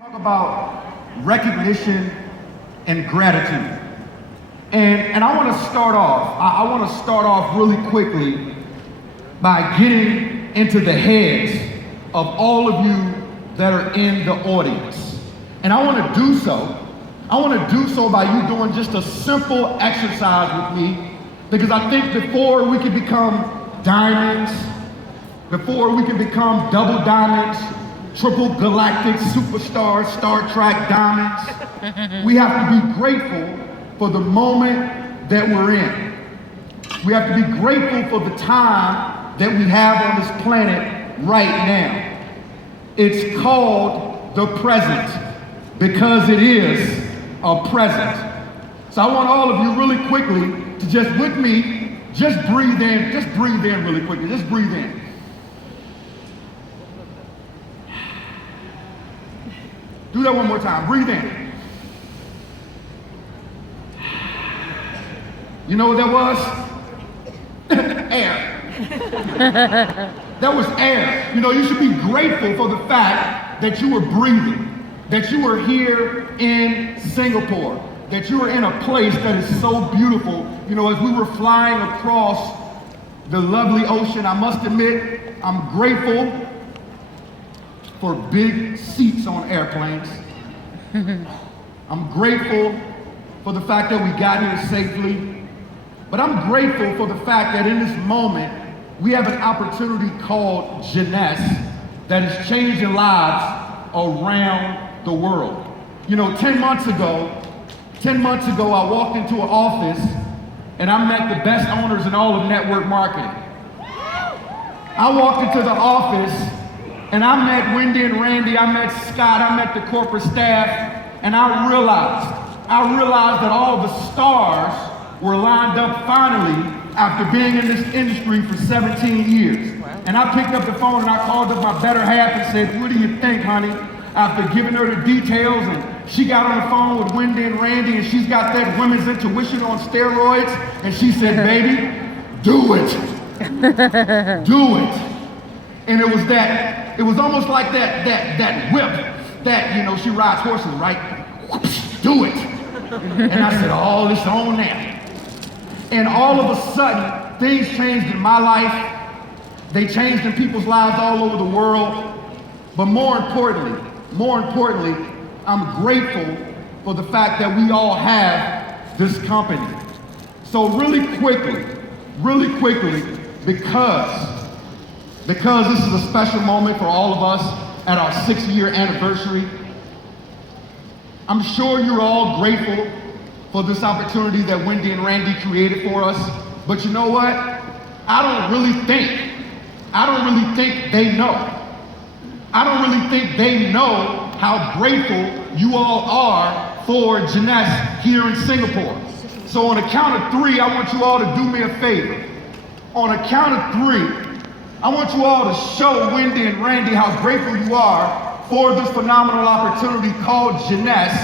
Talk about recognition and gratitude. And I want to start off, I want to start off really quickly by getting into the heads of all of you that are in the audience. And I want to do so by you doing just a simple exercise with me, because I think before we can become diamonds, before we can become double diamonds, triple galactic superstar Star Trek diamonds, we have to be grateful for the moment that we're in. We have to be grateful for the time that we have on this planet right now. It's called the present because it is a present. So I want all of you really quickly to just with me, just breathe in really quickly, just breathe in. Do that one more time. Breathe in. You know what that was? Air. That was air. You know, you should be grateful for the fact that you were breathing, that you were here in Singapore, that you were in a place that is so beautiful. You know, as we were flying across the lovely ocean, I must admit, I'm grateful for big seats on airplanes. I'm grateful for the fact that we got here safely, but I'm grateful for the fact that in this moment, we have an opportunity called Jeunesse that is changing lives around the world. You know, 10 months ago, I walked into an office and I met the best owners in all of network marketing. I walked into the office and I met Wendy and Randy, I met Scott, I met the corporate staff, and I realized that all the stars were lined up finally after being in this industry for 17 years. Wow. And I picked up the phone and I called up my better half and said, "What do you think, honey?" After giving her the details, and she got on the phone with Wendy and Randy, and she's got that women's intuition on steroids, and she said, "Baby, do it. Do it." And it was almost like that whip that, you know, she rides horses, right? Whoops, do it. And I said, "Oh, it's on now." And all of a sudden, things changed in my life. They changed in people's lives all over the world. But more importantly, I'm grateful for the fact that we all have this company. So really quickly, because this is a special moment for all of us at our 6-year anniversary, I'm sure you're all grateful for this opportunity that Wendy and Randy created for us. But you know what? I don't really think they know. I don't really think they know how grateful you all are for Jeunesse here in Singapore. So on a count of 3, I want you all to do me a favor. On a count of 3, I want you all to show Wendy and Randy how grateful you are for this phenomenal opportunity called Jeunesse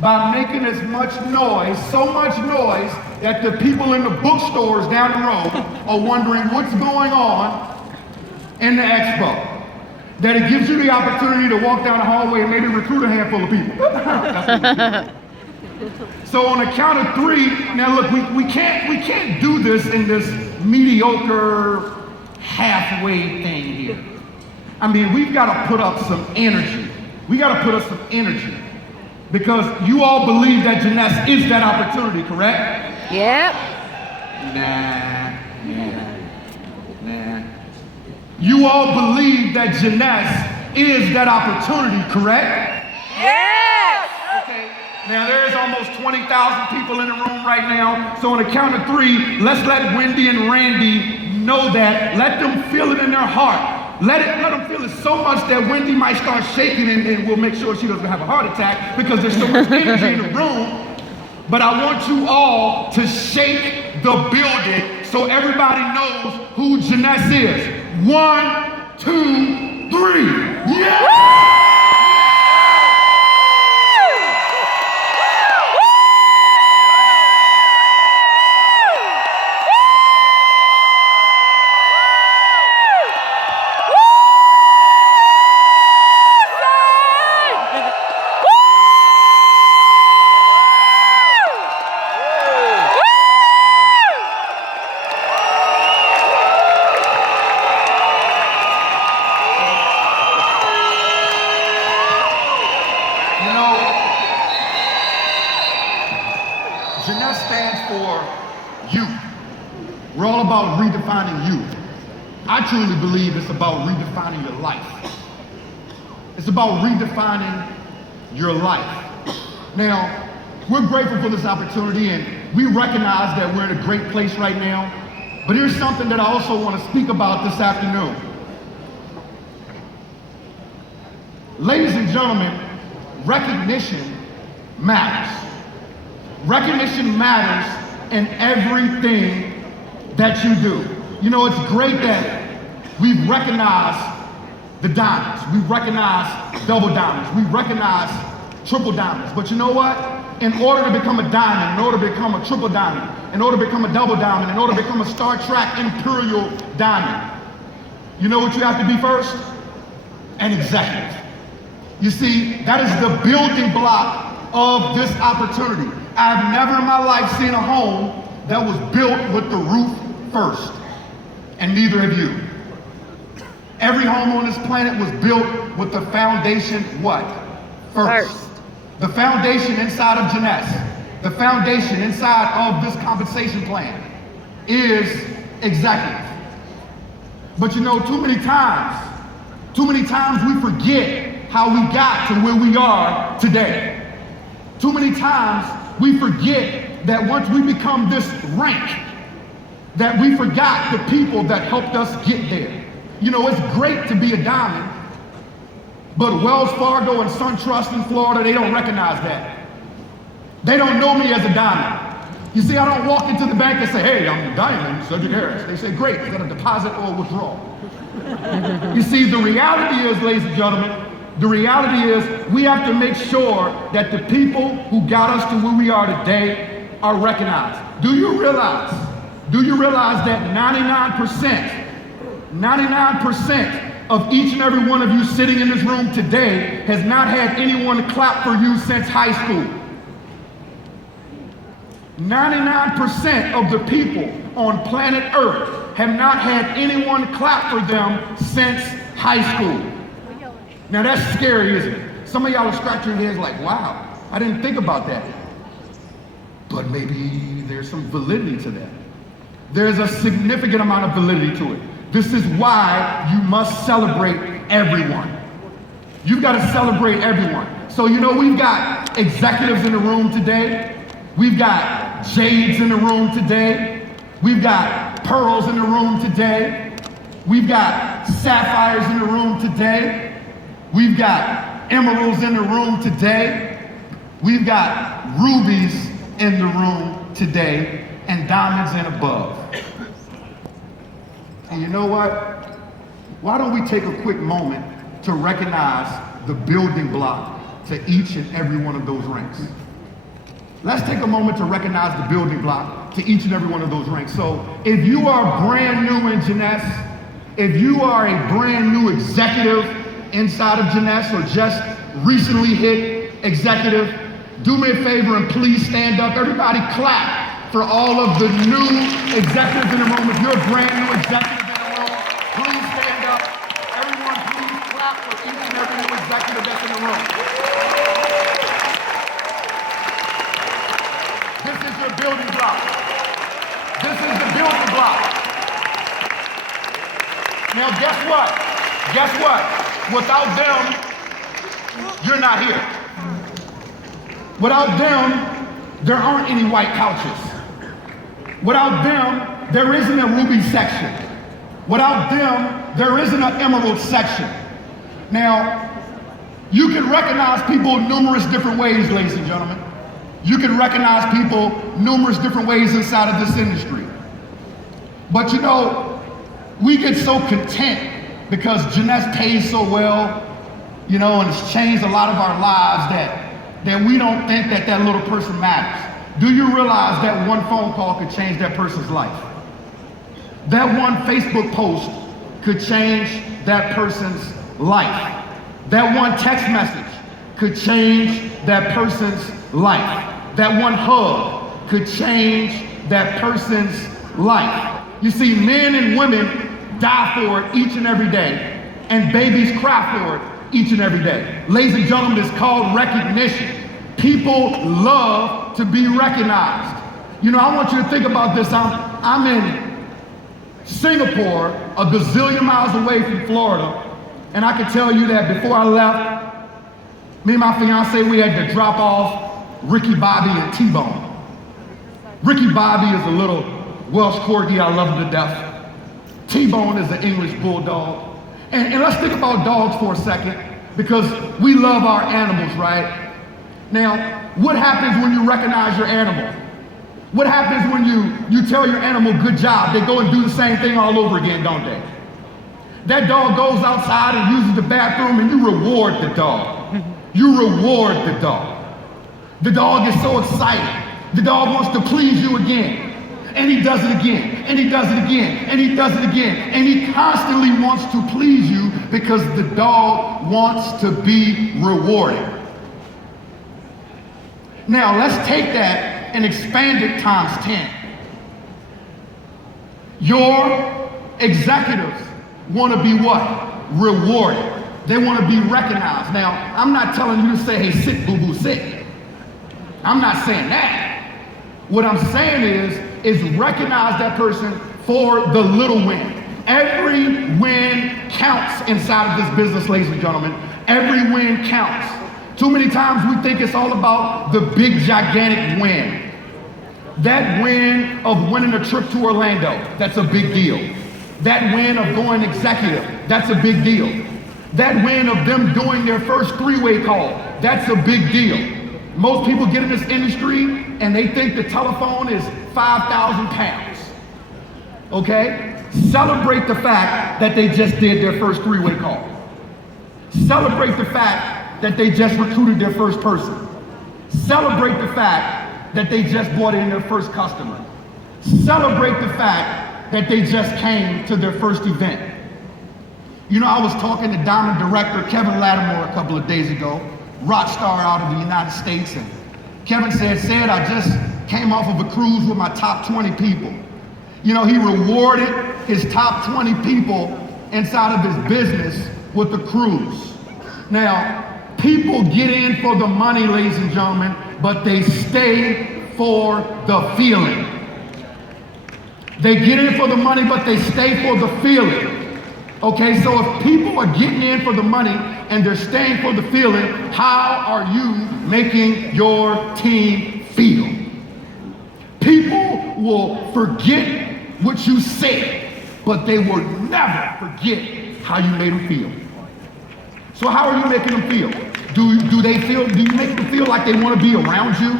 by making as much noise, so much noise, that the people in the bookstores down the road are wondering what's going on in the Expo. That it gives you the opportunity to walk down the hallway and maybe recruit a handful of people. So on a count of 3, now look, we can't do this in this mediocre halfway thing here. I mean, we've got to put up some energy. Because you all believe that Jeunesse is that opportunity, correct? Yep. Nah. You all believe that Jeunesse is that opportunity, correct? Yes. Okay. Now there's almost 20,000 people in the room right now. So on the count of 3, let's let Wendy and Randy know that. Let them feel it in their heart. Let them feel it so much that Wendy might start shaking, and we'll make sure she doesn't have a heart attack because there's so much energy in the room. But I want you all to shake the building so everybody knows who Jeunesse is. 1, 2, 3. Yeah! for youth. We're all about redefining youth. I truly believe it's about redefining your life. It's about redefining your life. Now, we're grateful for this opportunity and we recognize that we're in a great place right now. But here's something that I also want to speak about this afternoon. Ladies and gentlemen, recognition matters. Recognition matters in everything that you do. You know, it's great that we've recognized the diamonds. We've recognized double diamonds. We've recognized triple diamonds. But you know what? In order to become a diamond, in order to become a triple diamond, in order to become a double diamond, in order to become a Star Trek Imperial diamond, you know what you have to be first? An executive. You see, that is the building block of this opportunity. I've never in my life seen a home that was built with the roof first, and neither have you. Every home on this planet was built with the foundation, what? First. The foundation inside of Jeunesse, the foundation inside of this compensation plan is executive. But you know, too many times we forget how we got to where we are today. Too many times we forget that once we become this rank, that we forgot the people that helped us get there. You know, it's great to be a diamond, but Wells Fargo and SunTrust in Florida, they don't recognize that. They don't know me as a diamond. You see, I don't walk into the bank and say, hey, I'm a diamond, Cedrick Harris. They say, great, is that a deposit or a withdrawal? You see, the reality is, ladies and gentlemen, the reality is we have to make sure that the people who got us to where we are today are recognized. Do you realize that 99% of each and every one of you sitting in this room today has not had anyone clap for you since high school? 99% of the people on planet Earth have not had anyone clap for them since high school. Now that's scary, isn't it? Some of y'all are scratching your heads like, wow, I didn't think about that. But maybe there's some validity to that. There's a significant amount of validity to it. This is why you must celebrate everyone. You've got to celebrate everyone. So you know, we've got executives in the room today. We've got jades in the room today. We've got pearls in the room today. We've got sapphires in the room today. We've got emeralds in the room today. We've got rubies in the room today, and diamonds and above. And you know what? Why don't we take a quick moment to recognize the building block to each and every one of those ranks? Let's take a moment to recognize the building block to each and every one of those ranks. So if you are brand new in Jeunesse, if you are a brand new executive inside of Jeunesse or just recently hit executive, do me a favor and please stand up. Everybody clap for all of the new executives in the room. If you're a brand new executive in the room, please stand up. Everyone, please clap for each and every new executive that's in the room. This is your building block. This is the building block. Now guess what? Guess what? Without them, you're not here. Without them, there aren't any white couches. Without them, there isn't a ruby section. Without them, there isn't an emerald section. Now, you can recognize people numerous different ways, ladies and gentlemen. You can recognize people numerous different ways inside of this industry. But you know, we get so content because Jeunesse pays so well, you know, and it's changed a lot of our lives that we don't think that that little person matters. Do you realize that one phone call could change that person's life? That one Facebook post could change that person's life. That one text message could change that person's life. That one hug could change that person's life. You see, men and women die for it each and every day, and babies cry for it each and every day. Ladies and gentlemen, it's called recognition. People love to be recognized. You know, I want you to think about this. I'm in Singapore, a gazillion miles away from Florida, and I can tell you that before I left, me and my fiance, we had to drop off Ricky Bobby and T-Bone. Ricky Bobby is a little Welsh Corgi, I love him to death. T-Bone is an English bulldog. And let's think about dogs for a second, because we love our animals, right? Now, what happens when you recognize your animal? What happens when you tell your animal, good job? They go and do the same thing all over again, don't they? That dog goes outside and uses the bathroom, and you reward the dog. You reward the dog. The dog is so excited. The dog wants to please you again. And he does it again, and he does it again, and he does it again. And he constantly wants to please you because the dog wants to be rewarded. Now, let's take that and expand it times 10. Your executives want to be what? Rewarded. They want to be recognized. Now, I'm not telling you to say, hey, sit, boo-boo, sit. I'm not saying that. What I'm saying is recognize that person for the little win. Every win counts inside of this business, ladies and gentlemen. Every win counts. Too many times we think it's all about the big, gigantic win. That win of winning a trip to Orlando, that's a big deal. That win of going executive, that's a big deal. That win of them doing their first three-way call, that's a big deal. Most people get in this industry and they think the telephone is 5,000 pounds. Okay? Celebrate the fact that they just did their first three-way call. Celebrate the fact that they just recruited their first person. Celebrate the fact that they just brought in their first customer. Celebrate the fact that they just came to their first event. You know, I was talking to Diamond Director Kevin Lattimore a couple of days ago, rock star out of the United States, and Kevin said, I just came off of a cruise with my top 20 people. You know, he rewarded his top 20 people inside of his business with the cruise. Now, people get in for the money, ladies and gentlemen, but they stay for the feeling. They get in for the money, but they stay for the feeling. Okay, so if people are getting in for the money and they're staying for the feeling, how are you making your team feel? People will forget what you said, but they will never forget how you made them feel. So how are you making them feel? Do you make them feel like they want to be around you?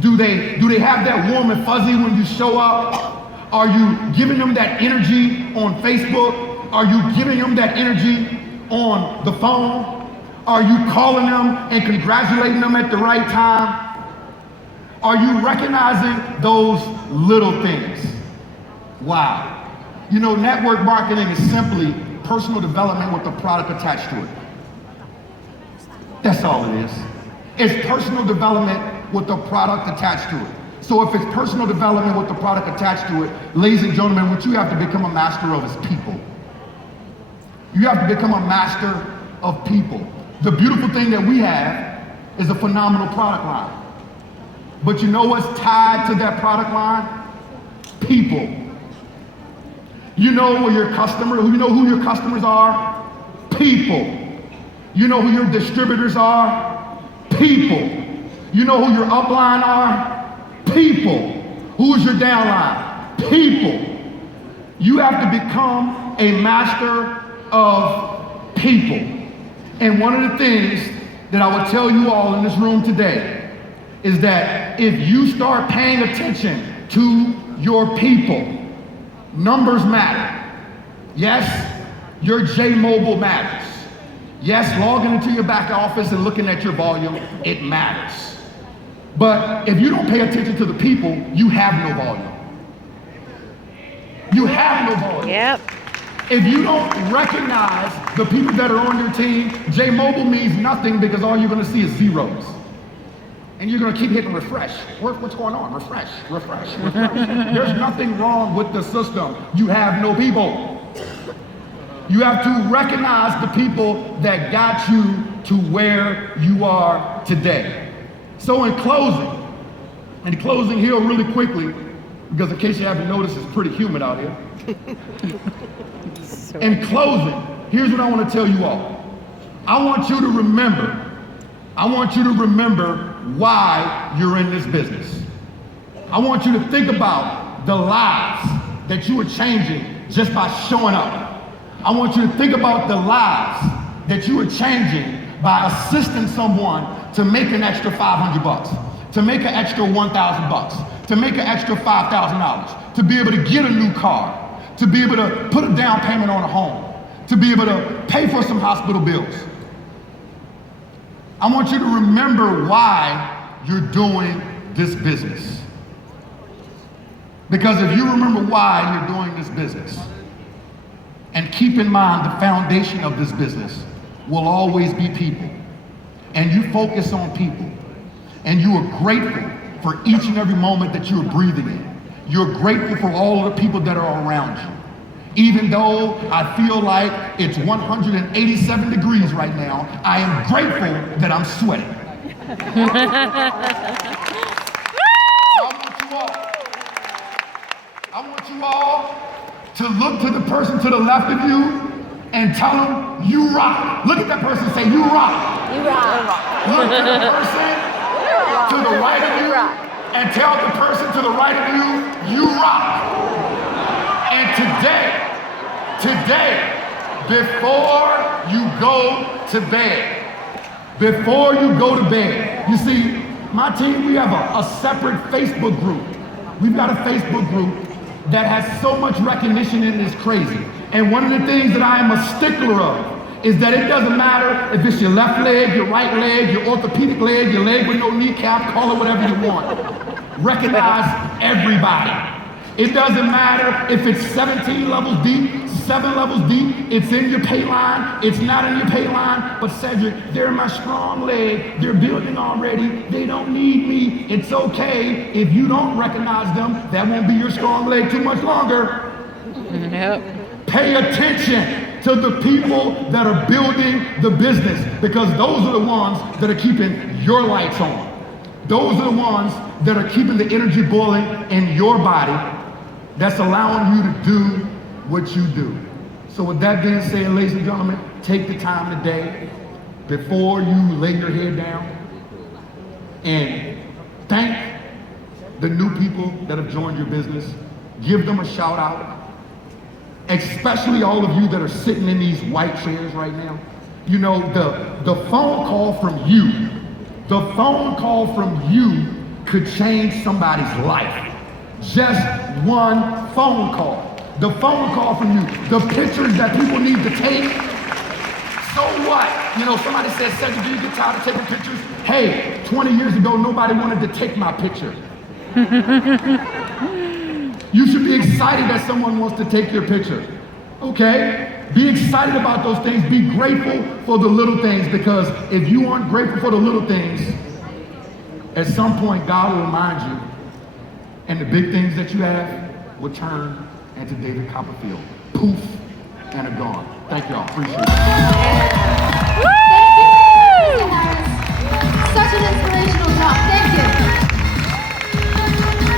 Do they have that warm and fuzzy when you show up? Are you giving them that energy on Facebook? Are you giving them that energy on the phone? Are you calling them and congratulating them at the right time? Are you recognizing those little things? Wow. You know, network marketing is simply personal development with a product attached to it. That's all it is. It's personal development with a product attached to it. So if it's personal development with the product attached to it, ladies and gentlemen, what you have to become a master of is people. You have to become a master of people. The beautiful thing that we have is a phenomenal product line. But you know what's tied to that product line? People. You know who your customers are? People. You know who your distributors are? People. You know who your upline are? People. Who's your downline? People. You have to become a master of people. And one of the things that I would tell you all in this room today is that if you start paying attention to your people, numbers matter. Yes, your J-Mobile matters. Yes, logging into your back office and looking at your volume, it matters. But if you don't pay attention to the people, you have no volume. You have no volume. Yep. If you don't recognize the people that are on your team, J-Mobile means nothing because all you're going to see is zeros. And you're going to keep hitting refresh. What's going on? Refresh, refresh, refresh. There's nothing wrong with the system. You have no people. You have to recognize the people that got you to where you are today. So in closing, And closing here really quickly, because in case you haven't noticed, it's pretty humid out here. In closing, here's what I want to tell you all. I want you to remember why you're in this business. I want you to think about the lives that you are changing just by showing up. I want you to think about the lives that you are changing by assisting someone to make an extra $500, to make an extra $1,000, to make an extra $5,000, to be able to get a new car, to be able to put a down payment on a home, to be able to pay for some hospital bills. I want you to remember why you're doing this business. Because if you remember why you're doing this business, and keep in mind the foundation of this business will always be people, and you focus on people, and you are grateful for each and every moment that you are breathing in. You're grateful for all of the people that are around you. Even though I feel like it's 187 degrees right now, I am grateful that I'm sweating. I want you all to look to the person to the left of you and tell them, you rock. Look at that person and say, you rock. You rock. Look at the person to the right of you and tell the person to the right of you, you rock. And today, before you go to bed, you see, my team, we have a separate Facebook group. We've got a Facebook group that has so much recognition in it, it's crazy. And one of the things that I am a stickler of is that it doesn't matter if it's your left leg, your right leg, your orthopedic leg, your leg with no kneecap, call it whatever you want. Recognize everybody. It doesn't matter if it's 17 levels deep, 7 levels deep, it's in your pay line, it's not in your pay line, but Cedrick, they're my strong leg, they're building already, they don't need me, it's okay. If you don't recognize them, that won't be your strong leg too much longer. Yep. Pay attention to the people that are building the business, because those are the ones that are keeping your lights on. Those are the ones that are keeping the energy boiling in your body, that's allowing you to do what you do. So with that being said, ladies and gentlemen, take the time today before you lay your head down and thank the new people that have joined your business. Give them a shout out, especially all of you that are sitting in these white chairs right now. You know, the phone call from you could change somebody's life. Just one phone call. The phone call from you, the pictures that people need to take. So what? You know, somebody said, Cedrick, do you get tired of taking pictures? Hey, 20 years ago, nobody wanted to take my picture. You should be excited that someone wants to take your picture. Okay? Be excited about those things. Be grateful for the little things, because if you aren't grateful for the little things, at some point, God will remind you, and the big things that you have will turn into David Copperfield. Poof, and are gone. Thank y'all. Appreciate it.